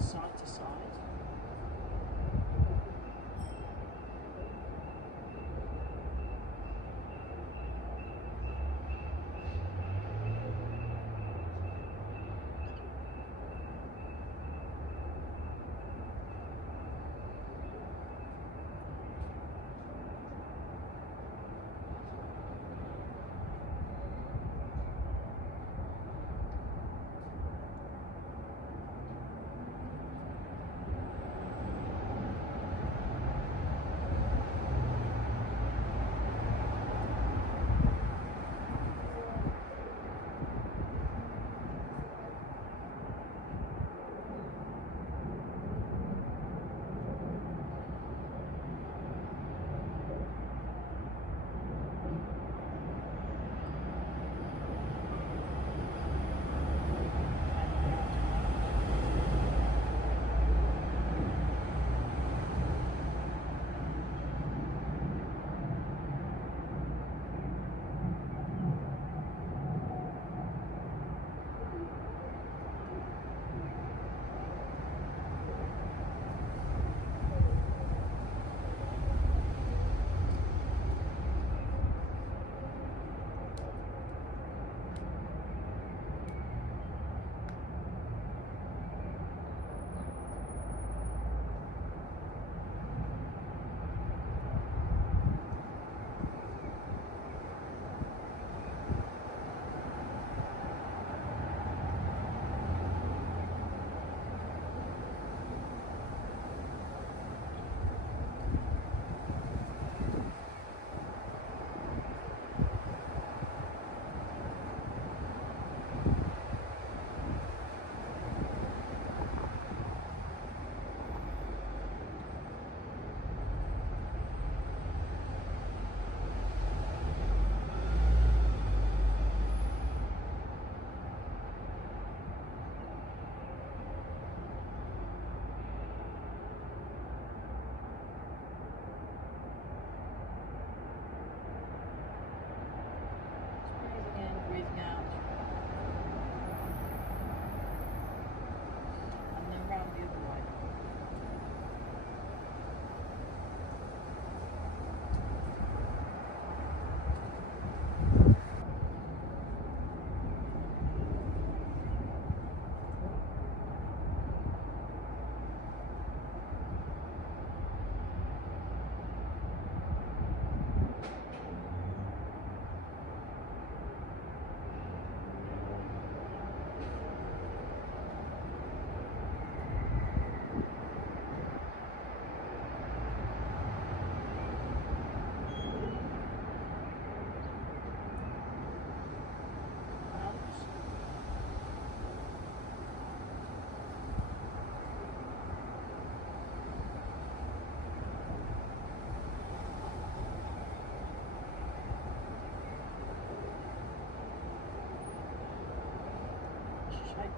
side to side. Breathing in, breathing out. And then round the other way. Out. Shake.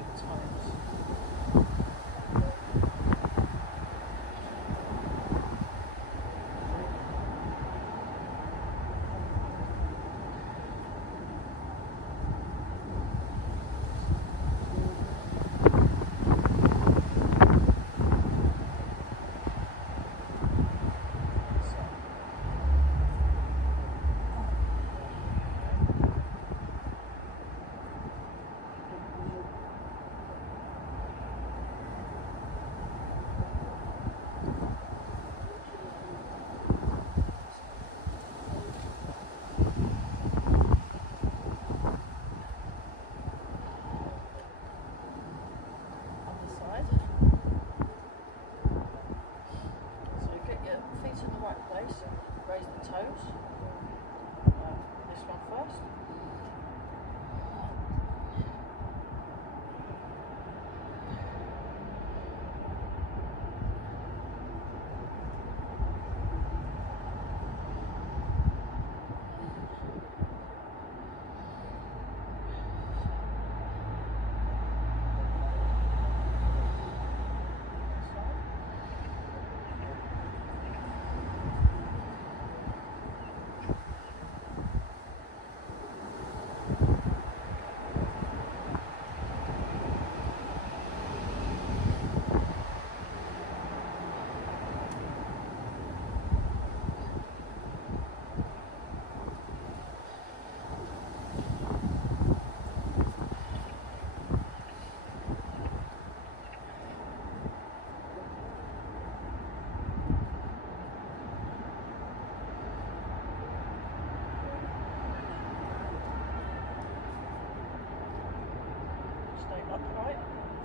8 times. Raise the toes. This one first. Upright.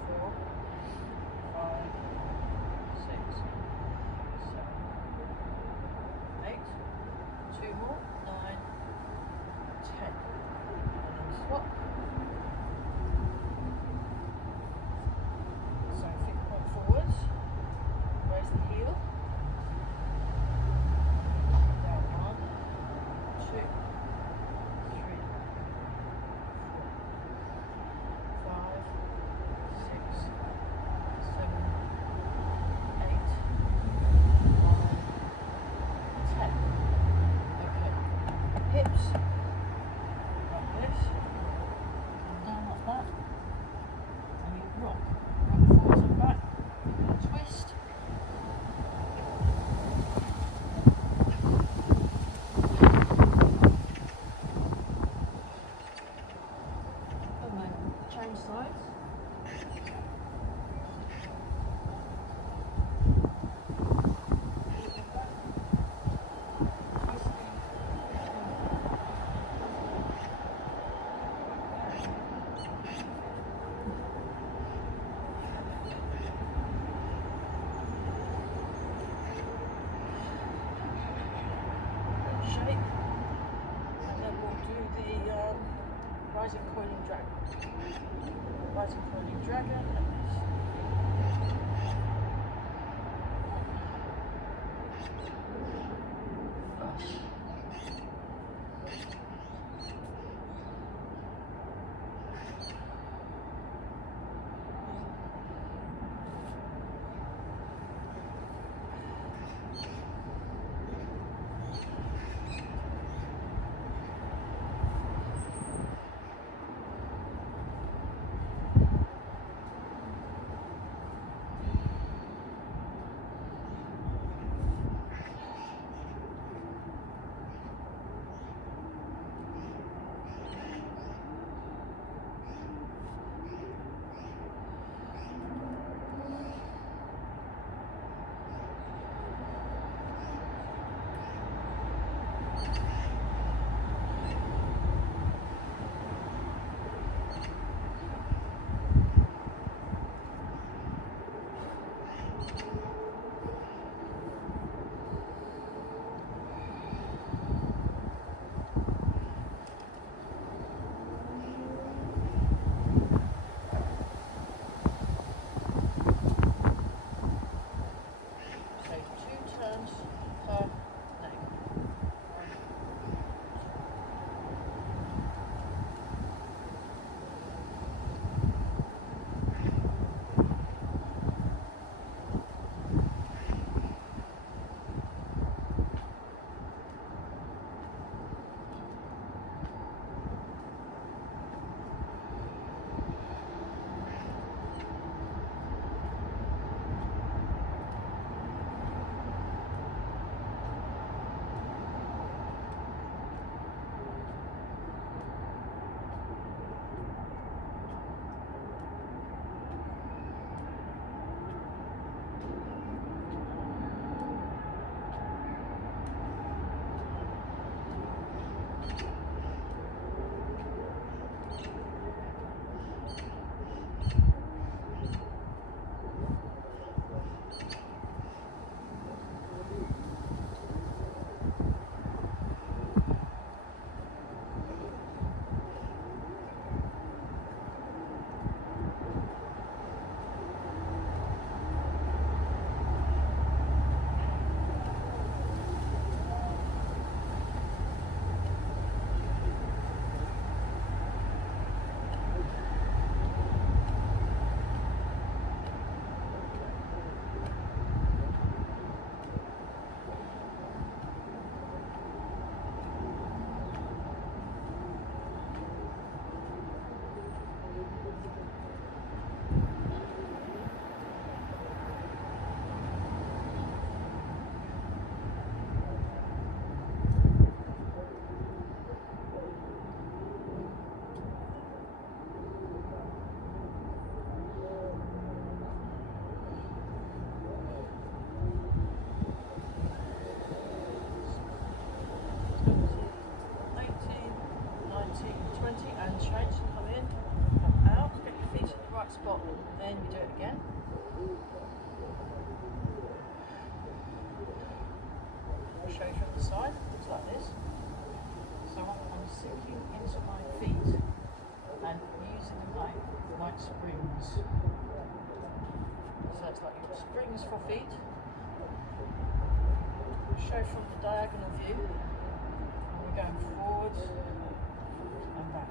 4, 5, 6, 7, 8. 2 more. 9, 10. And then swap. So feet point forwards. Raise the heel. Down 1, 2, 3, 4, 5, 6, 7, 8, 9, 10. Okay. Hips like this, and down like that, and you rock. Rock forwards and back, twist. And then change sides. Shape, and then we'll do the rising coiling dragon. Rising coiling dragon, like this. spot, then we do it again. I'll show you from the side, it looks like this. So I'm sinking into my feet and using them like springs. So it's like your springs for feet. Show from the diagonal view. And we're going forwards and back.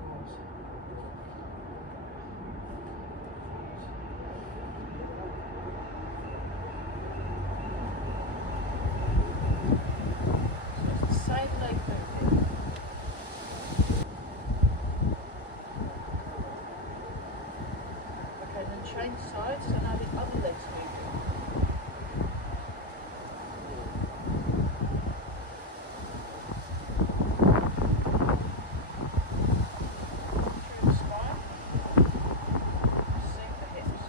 Forwards. So it's the same leg movement. Okay, then change sides, so now the other leg's moving. Through the spine, sink the hips.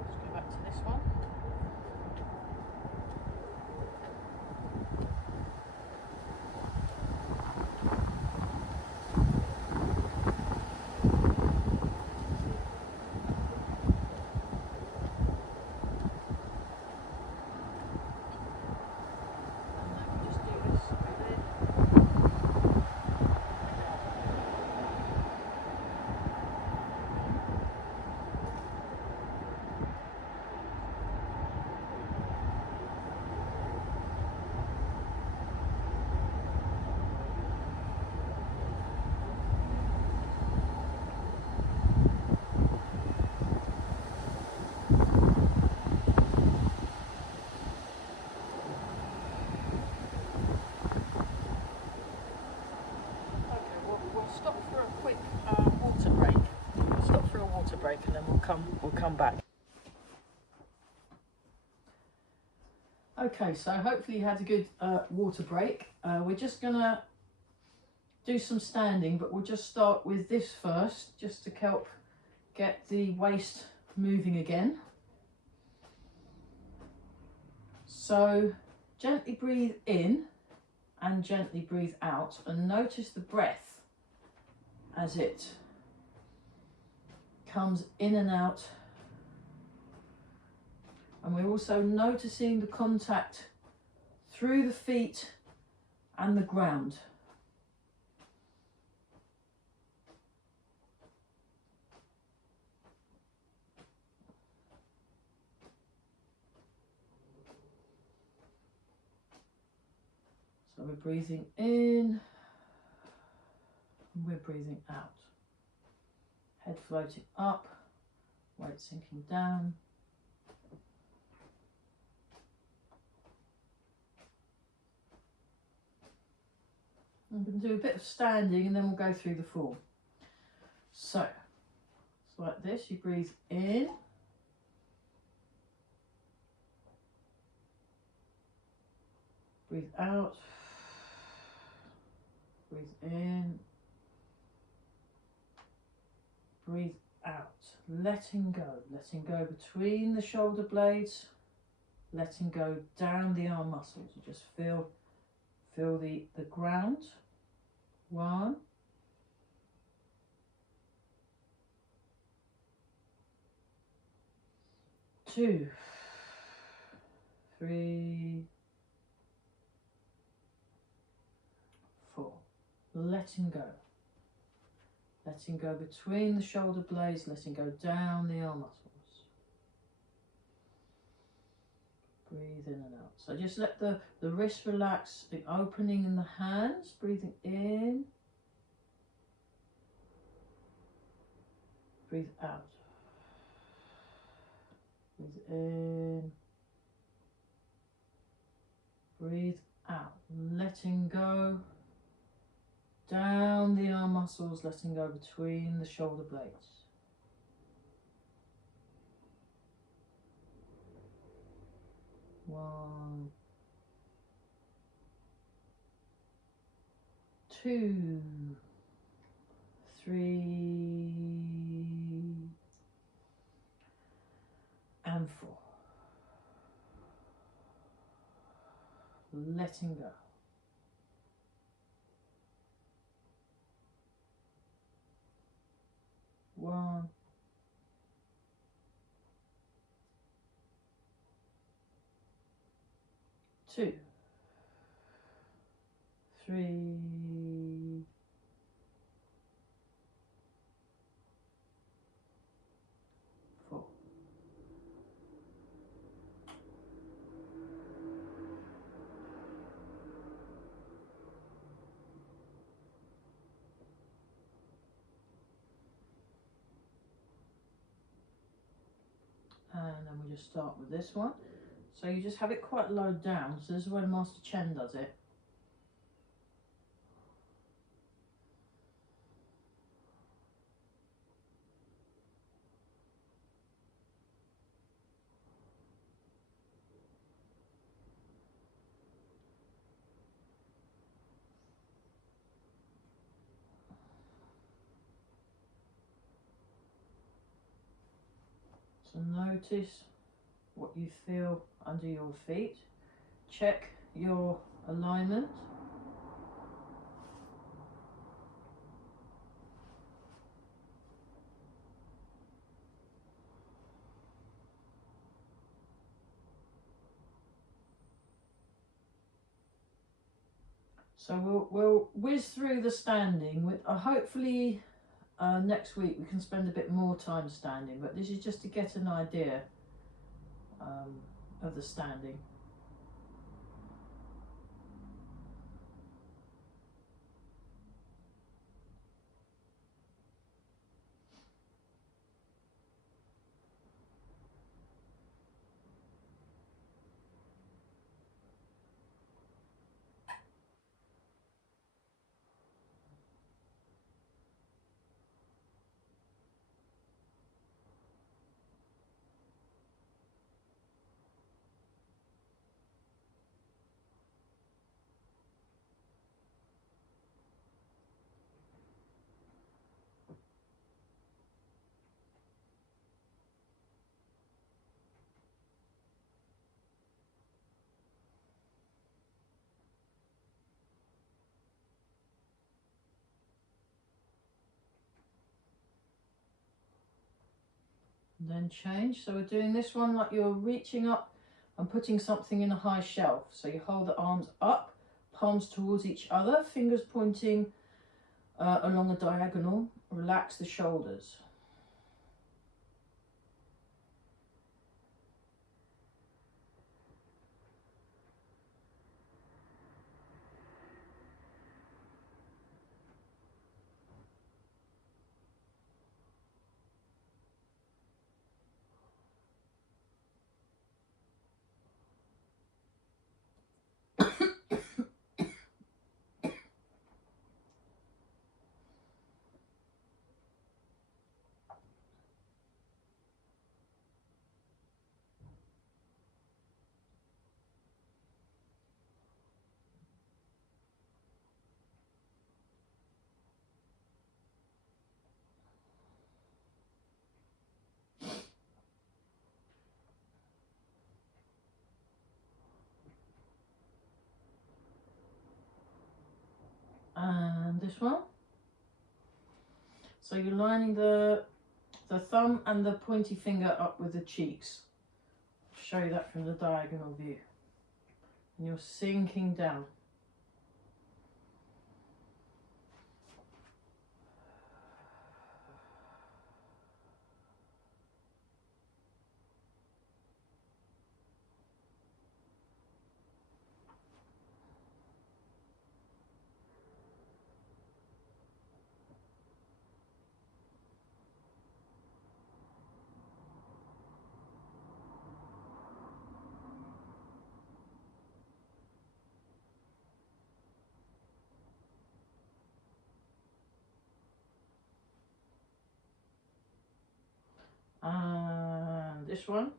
Let's go back to this one. And then we just do this with it. Okay, we'll stop for a quick water break. We'll stop for a water break and then we'll come back. Okay, so hopefully you had a good water break. We're just gonna do some standing, but we'll just start with this first, just to help get the waist moving again. So gently breathe in and gently breathe out, and notice the breath as it comes in and out. And we're also noticing the contact through the feet and the ground. So we're breathing in, and we're breathing out. Head floating up, weight sinking down. I'm going to do a bit of standing and then we'll go through the form. So, it's like this, you breathe in. Breathe out. Breathe in. Breathe out. Letting go between the shoulder blades, letting go down the arm muscles. You just feel the ground. 1, 2, 3, 4. Letting go. Letting go between the shoulder blades, letting go down the arm muscles. Breathe in and out. So just let the wrist relax, the opening in the hands, breathing in. Breathe out. Breathe in. Breathe out. Letting go down the arm muscles, letting go between the shoulder blades. One, 2, 3, and 4. Letting go. 1, 2, 3, 4. And then we just start with this one. So you just have it quite low down. So this is where Master Chen does it. So notice what you feel under your feet. Check your alignment. So we'll whiz through the standing with hopefully next week we can spend a bit more time standing, but this is just to get an idea of the standing. Then change. So we're doing this one like you're reaching up and putting something in a high shelf. So you hold the arms up, palms towards each other, fingers pointing along a diagonal. Relax the shoulders. And this one. So you're lining the thumb and the pointy finger up with the cheeks. I'll show you that from the diagonal view. And you're sinking down. And this one.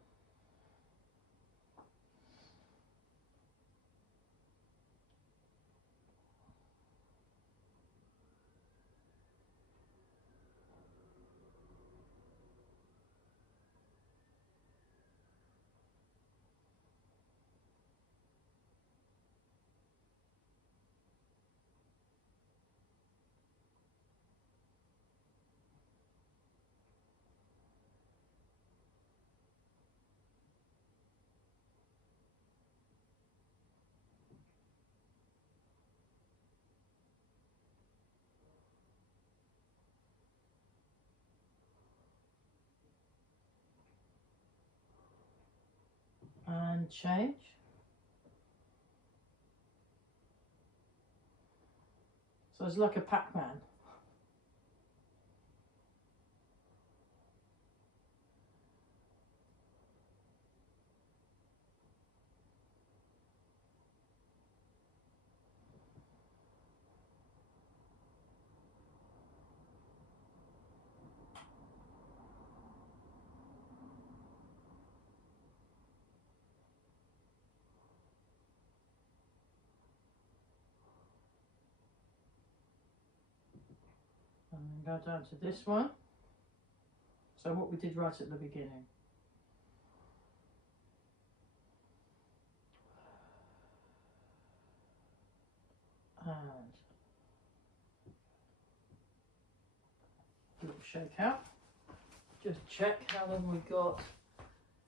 and change. So it's like a Pac-Man. And then go down to this one. So what we did right at the beginning. And a little shake out. Just check how long we got.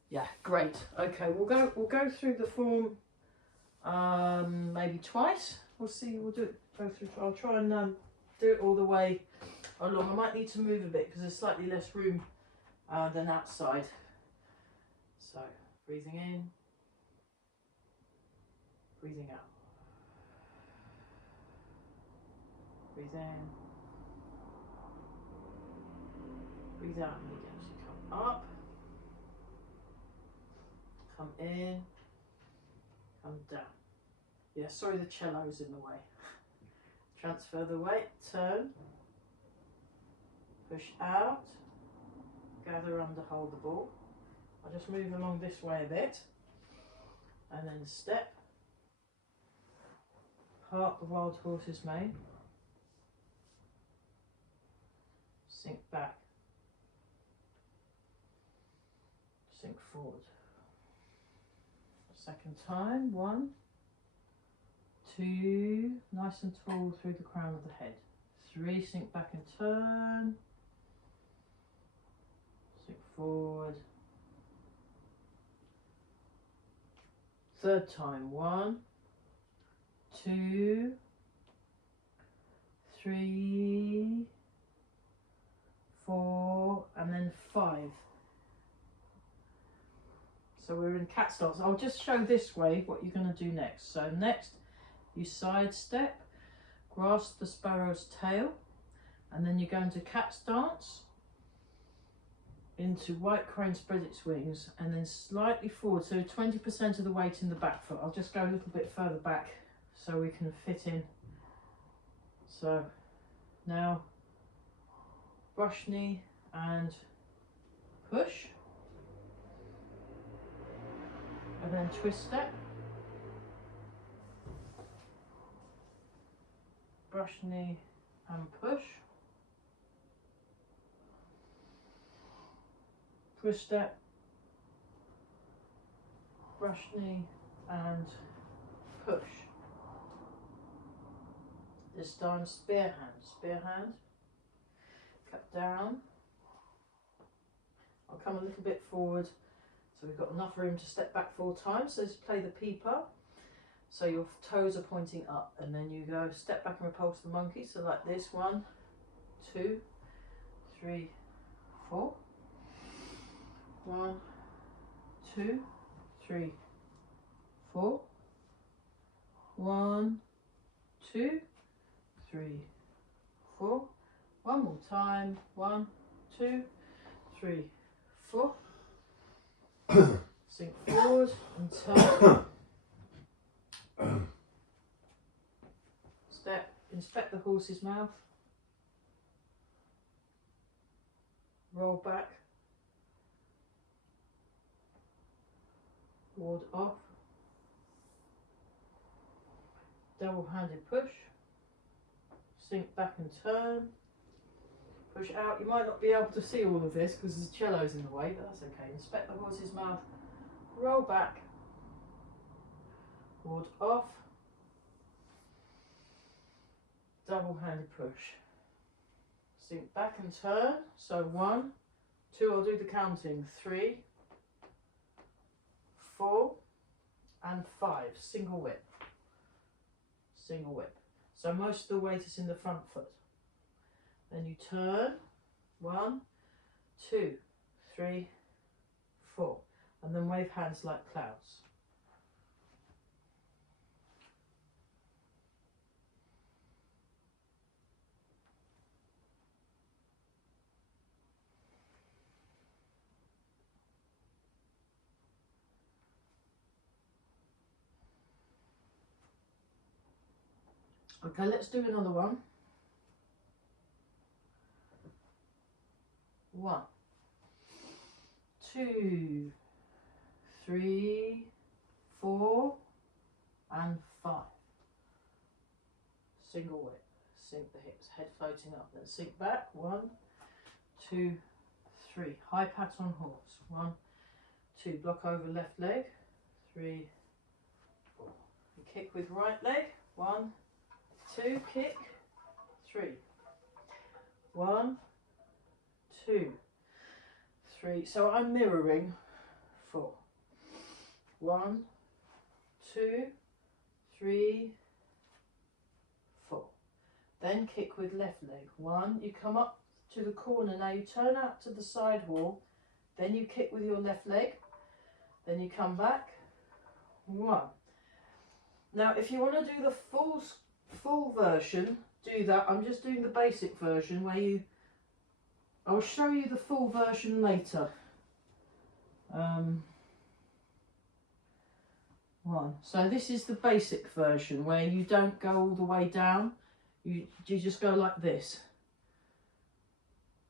Yeah, great. Okay, we'll go through the form maybe twice. We'll see. We'll go through. I'll try and do it all the way along. I might need to move a bit because there's slightly less room than outside. So breathing in, breathing out. Breathe in, breathe out immediately. Come up, come in, come down. Yeah, sorry the cello's in the way. Transfer the weight, turn, push out, gather under, hold the ball. I'll just move along this way a bit, and then step, part the wild horse's mane, sink back, sink forward. Second time, 1, 2, nice and tall through the crown of the head. 3, sink back and turn, sink forward. Third time, 1, 2, 3, 4, and then 5. So we're in cat stance. I'll just show this way what you're going to do next. So next, you sidestep, grasp the sparrow's tail, and then you go into cat stance, into white crane, spread its wings, and then slightly forward, so 20% of the weight in the back foot. I'll just go a little bit further back so we can fit in. So now brush knee and push, and then twist step, brush knee and push, twist step, brush knee and push. This time spear hand, cut down. I'll come a little bit forward so we've got enough room to step back 4 times. So let's play the peeper. So your toes are pointing up, and then you go step back and repulse the monkey. So like this, 1, 2, 3, 4. 1, 2, 3, 4. 1, 2, 3, 4. One more time. 1, 2, 3, 4. Sink forward and turn. Step, inspect the horse's mouth. Roll back. Ward off. Double-handed push. Sink back and turn. Push out. You might not be able to see all of this because the cello's in the way, but that's okay. Inspect the horse's mouth. Roll back. Ward off. Double-handed push. Sink back and turn. So 1, 2, I'll do the counting. 3, 4 and 5. Single whip. Single whip. So most of the weight is in the front foot. Then you turn. 1, 2, 3, 4. and then wave hands like clouds. Okay, let's do another one. 1, 2, 3, 4, and 5. Single whip, sink the hips, head floating up, then sink back. 1, 2, 3. High pat on horse. 1, 2. Block over left leg. 3, 4. And kick with right leg. 1, 2. Kick. 3. 1, 2, 3. So I'm mirroring 4. 1, 2, 3, 4. Then kick with left leg. 1. You come up to the corner. Now you turn out to the side wall. Then you kick with your left leg. Then you come back. 1. Now if you want to do the full version, do that. I'm just doing the basic version where I'll show you the full version later. 1. So this is the basic version where you don't go all the way down. You just go like this.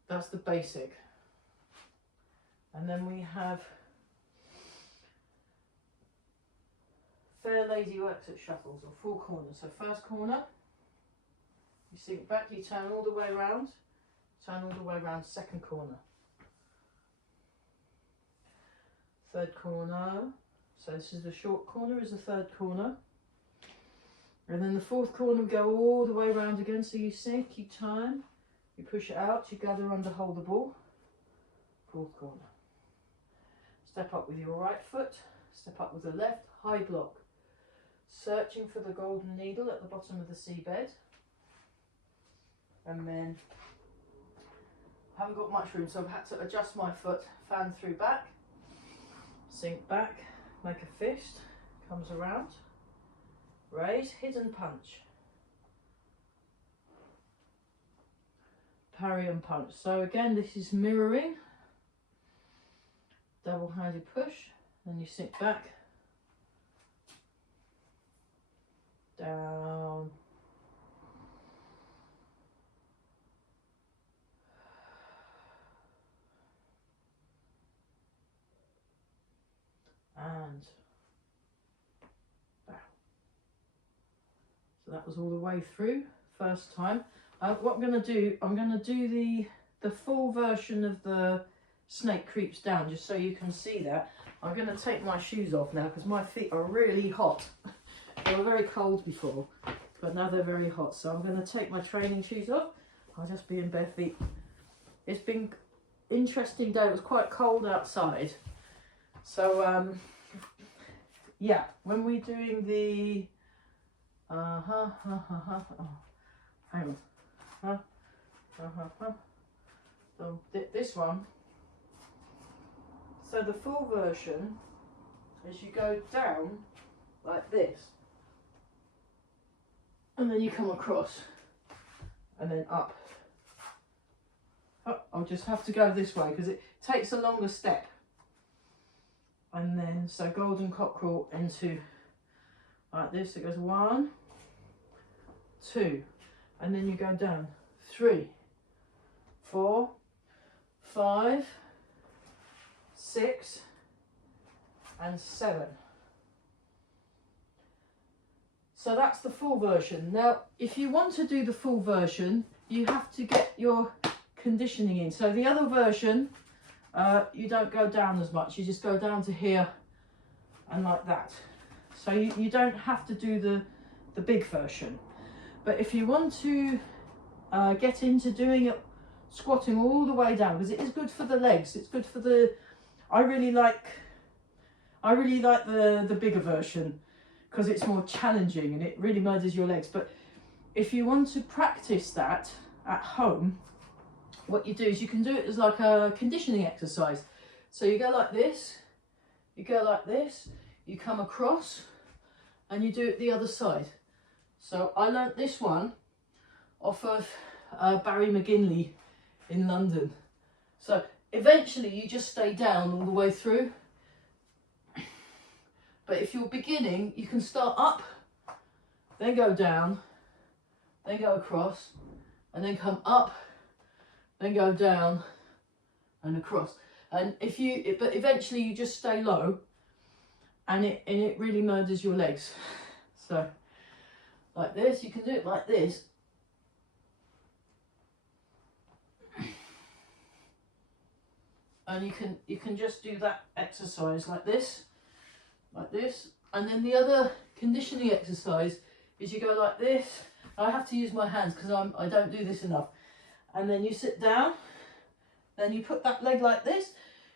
That's the basic. And then we have Fair Lady works at shuffles, or 4 corners. So first corner, you sink back, you turn all the way around. Turn all the way around, second corner. Third corner. So this is the short corner, is the third corner. And then the fourth corner, we go all the way around again. So you sink, you turn, you push it out, you gather under, hold the ball. Fourth corner. Step up with your right foot, step up with the left, high block. Searching for the golden needle at the bottom of the seabed. And then I haven't got much room, so I've had to adjust my foot, fan through back, sink back, make a fist, comes around, raise, hidden punch, parry and punch. So again, this is mirroring, double-handed push, then you sink back, down, and down. So that was all the way through, first time. What I'm going to do, I'm going to do the full version of the snake creeps down, just so you can see that. I'm going to take my shoes off now because my feet are really hot. They were very cold before, but now they're very hot. So I'm going to take my training shoes off. I'll just be in bare feet. It's been an interesting day. It was quite cold outside. So, yeah, when we're doing the, hang on, so this one, so the full version is you go down like this, and then you come across, and then up. Oh, I'll just have to go this way because it takes a longer step. And then, so golden cockerel into like this. It goes 1, 2, and then you go down 3, 4, 5, 6, and 7. So that's the full version. Now, if you want to do the full version, you have to get your conditioning in. So the other version, you don't go down as much. You just go down to here and like that. So you don't have to do the big version. But if you want to get into doing it, squatting all the way down, because it is good for the legs. It's good for the. I really like the bigger version because it's more challenging and it really murders your legs. But if you want to practice that at home, what you do is you can do it as like a conditioning exercise. So you go like this, you go like this, you come across, and you do it the other side. So I learnt this one off of Barry McGinley in London. So eventually you just stay down all the way through. But if you're beginning, you can start up, then go down, then go across, and then come up, then go down and across. And but eventually you just stay low, and it really murders your legs. So like this, you can do it like this. And you can just do that exercise like this, and then the other conditioning exercise is you go like this. I have to use my hands because I don't do this enough. And then you sit down, then you put that leg like this,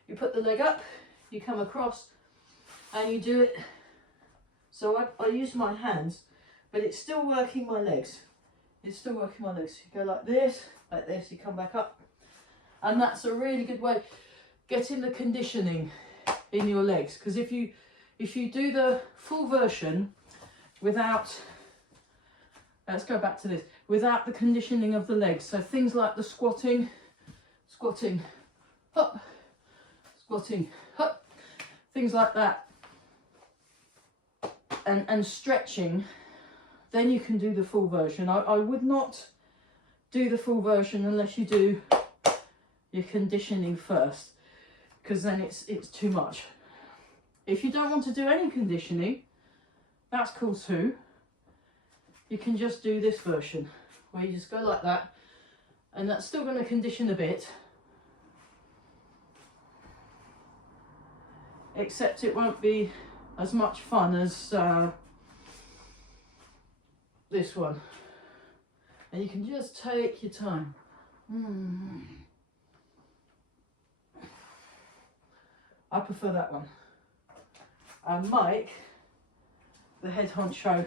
you put the leg up, you come across, and you do it. So I use my hands, but it's still working my legs. It's still working my legs. You go like this, you come back up, and that's a really good way getting the conditioning in your legs. Because if you do the full version without, let's go back to this, without the conditioning of the legs, so things like the squatting, up, squatting, up, things like that, and stretching, then you can do the full version. I would not do the full version unless you do your conditioning first, because then it's too much. If you don't want to do any conditioning, that's cool too. You can just do this version where you just go like that, and that's still going to condition a bit, except it won't be as much fun as this one. And you can just take your time. I prefer that one. And Mike, the head honcho,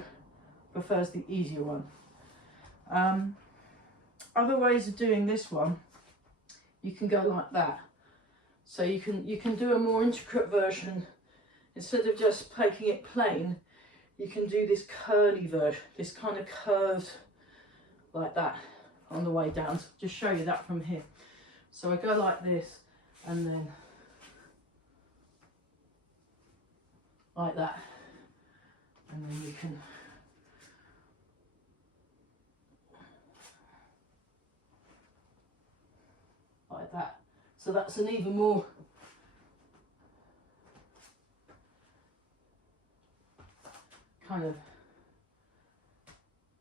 prefers the easier one. Other ways of doing this one, you can go like that. So you can do a more intricate version. Instead of just making it plain, you can do this curly version, this kind of curved like that on the way down. So just show you that from here. So I go like this, and then like that, and then you can like that. So that's an even more kind of,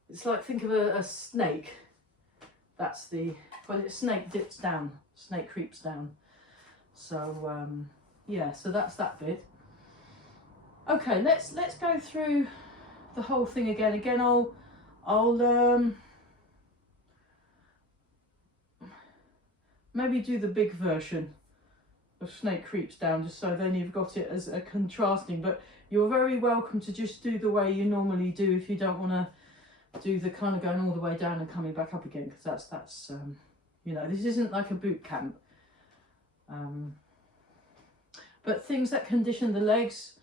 it's like, think of a snake. That's the, well, a snake dips down, snake creeps down. So yeah, so that's that bit. Okay, let's go through the whole thing again. Again, I'll maybe do the big version of Snake Creeps Down, just so then you've got it as a contrasting. But you're very welcome to just do the way you normally do if you don't want to do the kind of going all the way down and coming back up again, because that's you know, this isn't like a boot camp. But things that condition the legs.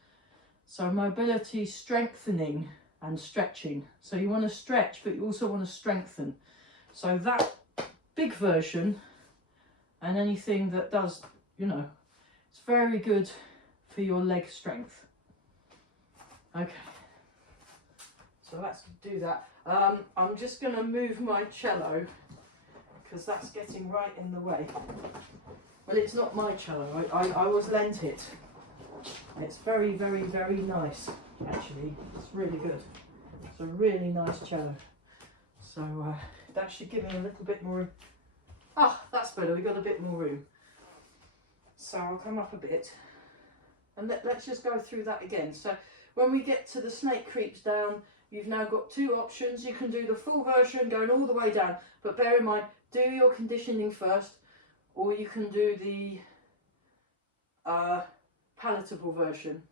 So mobility, strengthening and stretching. So you want to stretch, but you also want to strengthen. So that big version and anything that does, you know, it's very good for your leg strength. Okay, so let's do that. I'm just going to move my cello because that's getting right in the way. Well, it's not my cello. I was lent it. It's very, very, very nice, actually. It's really good. It's a really nice cello. So that should give me a little bit more. Ah, that's better. We've got a bit more room. So I'll come up a bit. And let's just go through that again. So when we get to the Snake Creeps Down, you've now got two options. You can do the full version going all the way down. But bear in mind, do your conditioning first. Or you can do the palatable version,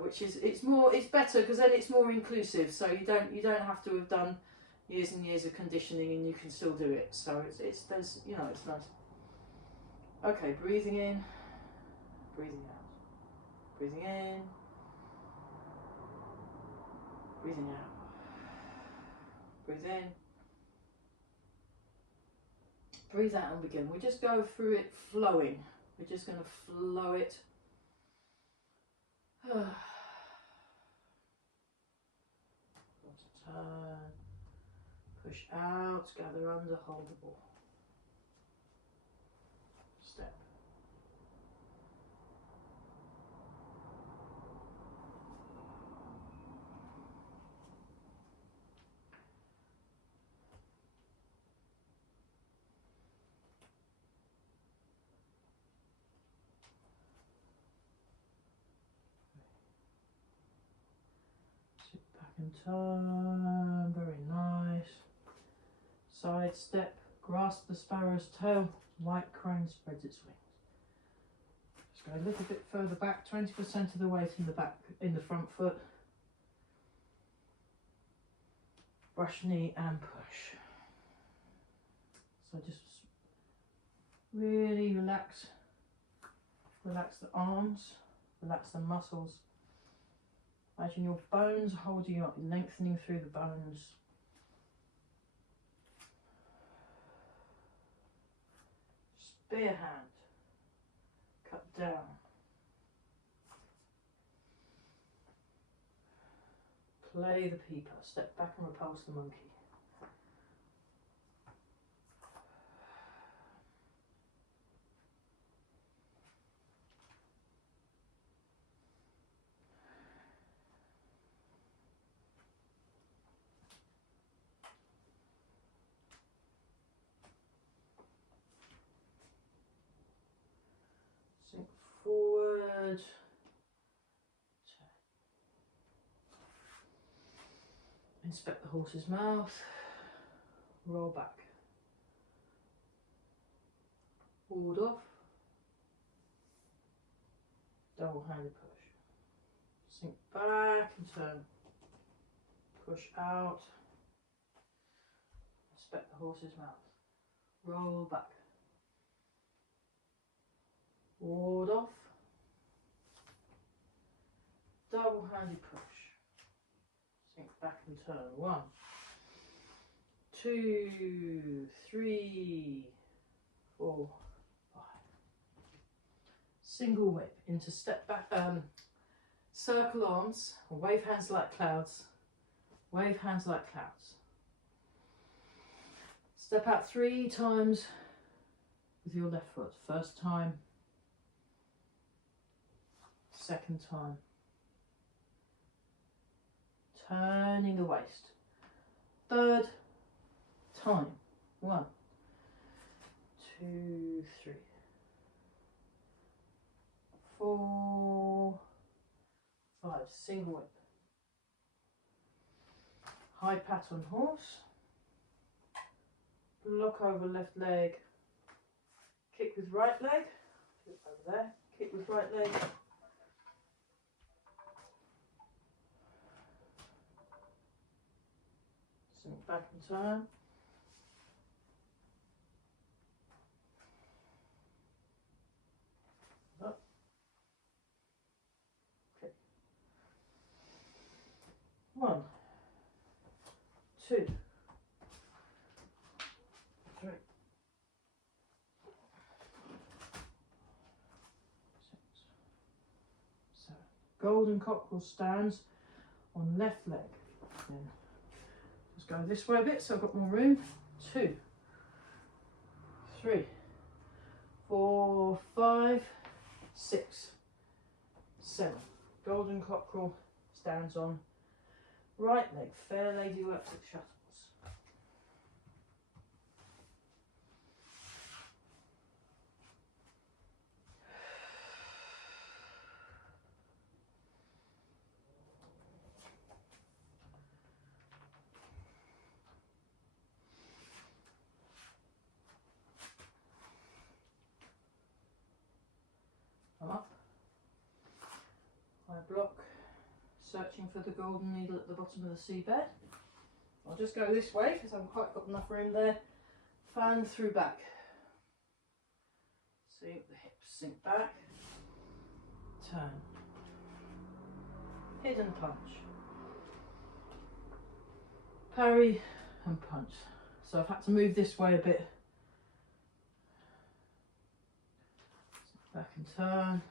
which is it's better because then it's more inclusive. So you don't have to have done years and years of conditioning, and you can still do it. So there's, you know, it's nice. Okay, breathing in, breathing out. Breathing in, breathing out. Breathe in, breathe out and begin. We just go through it flowing. We're just going to flow it. Turn, push out, gather under, hold the ball. Step. Sit back and turn, very nice. Side step, grasp the sparrow's tail, white crane spreads its wings. Just go a little bit further back, 20% of the weight in the back, in the front foot. Brush knee and push. So just really relax. Relax the arms, relax the muscles. Imagine your bones holding you up, lengthening through the bones. Spear hand, cut down. Play the peeper, step back and repulse the monkey. Sink forward. Inspect the horse's mouth. Roll back. Ward off. Double-handed push. Sink back and turn. Push out. Inspect the horse's mouth. Roll back. Ward off. Double-handed push. Sink back and turn. 1, 2, 3, 4, 5. Single whip into step back, circle arms, or wave hands like clouds. Wave hands like clouds. Step out 3 times with your left foot. First time, second time. Turning the waist. Third time. 1, 2, 3, 4, 5. Single whip. High pat on horse. Block over left leg. Kick with right leg. Over there. Kick with right leg. Sink back and turn. Up. Okay. 1, 2, 3, 6, 7. Golden cockerel stands on left leg. Then just go this way a bit so I've got more room. 2, 3, 4, 5, 6, 7. Golden cockerel stands on right leg. Fair lady works at shuttles. Come up. I block, searching for the golden needle at the bottom of the seabed. I'll just go this way because I've quite got enough room there. Fan through back. See the hips sink back. Turn. hidden punch, parry and punch. So I've had to move this way a bit. Back and turn.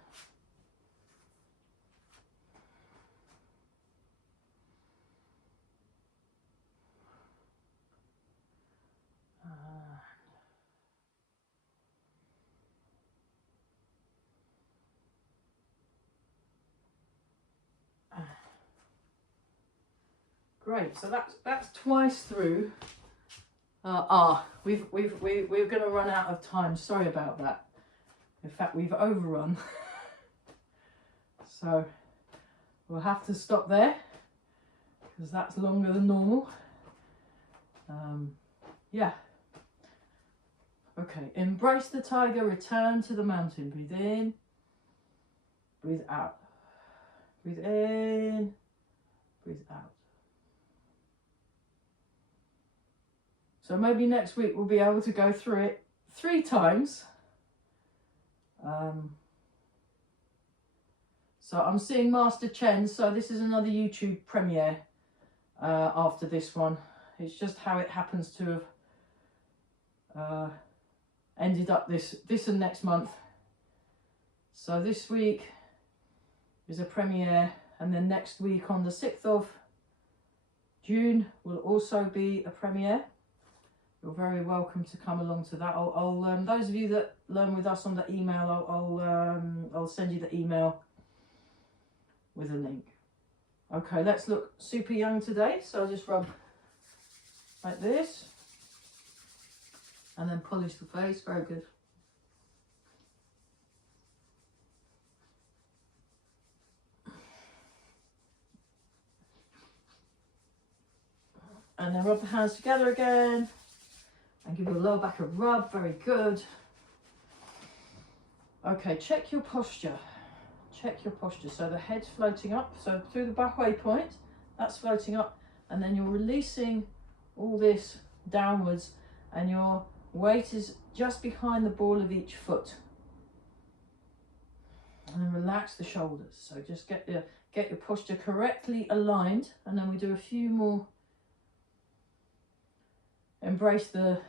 Great, so that's twice through. We're going to run out of time. Sorry about that. In fact, we've overrun. So we'll have to stop there because that's longer than normal. Yeah. Okay, embrace the tiger, return to the mountain. Breathe in, breathe out. Breathe in, breathe out. So maybe next week we'll be able to go through it 3 times. So I'm seeing Master Chen, so this is another YouTube premiere after this one. It's just how it happens to have ended up this and next month. So this week is a premiere, and then next week on the 6th of June will also be a premiere. You're very welcome to come along to that. I'll those of you that learn with us on the email, I'll send you the email with a link. Okay, let's look super young today. So I'll just rub like this and then polish the face. Very good. And then rub the hands together again. And give your lower back a rub, very good. Okay, check your posture. Check your posture. So the head's floating up, so through the back way point, that's floating up, and then you're releasing all this downwards, and your weight is just behind the ball of each foot. And then relax the shoulders. So just get your posture correctly aligned, and then we do a few more. Embrace the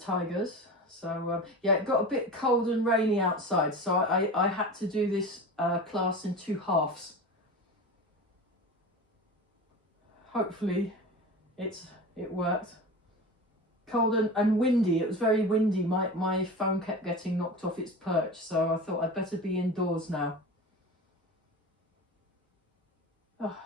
tigers. So yeah, it got a bit cold and rainy outside, so I had to do this class in 2 halves. Hopefully it worked. Cold and windy. It was very windy. My phone kept getting knocked off its perch, so I thought I'd better be indoors now. Oh.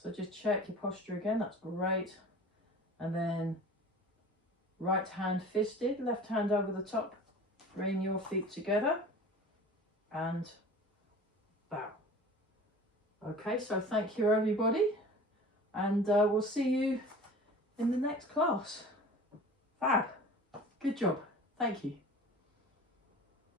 So just check your posture again, that's great. And then right hand fisted, left hand over the top. Bring your feet together and bow. Okay, so thank you everybody, and we'll see you in the next class. Fab, good job, thank you.